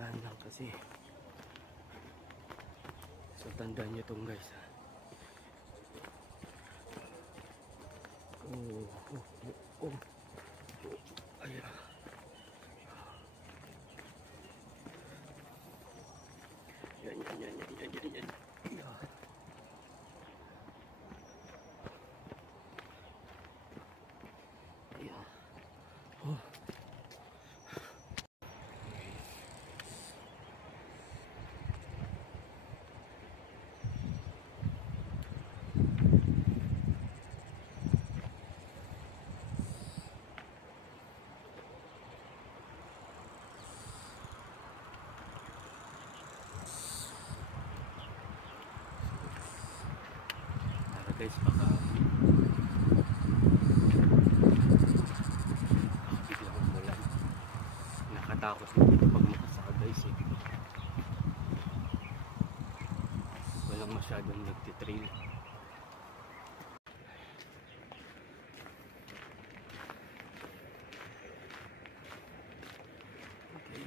dahan lang kasi. So tandaan nyo itong guys ha. Oh, oh, oh, oh. Ayan. Yan. Yan. Ayan. Oh. Guys, baka biglang umulan. Nakatakot na dito pag makasaka guys eh. Walang masyadong nagtitrail. Okay.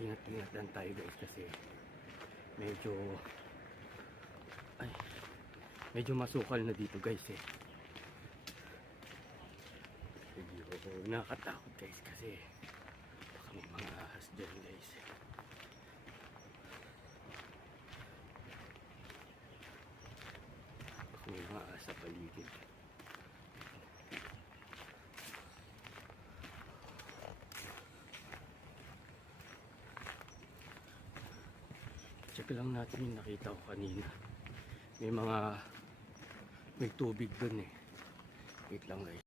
Ingat-ingat lang tayo guys kasi medyo masukal na dito guys eh. Medyo nakatakot guys kasi baka may mga ahas dyan guys. Baka may mga ahas sa paligid. Check lang natin yung nakita ko kanina. May tubig dun eh. Wait lang guys.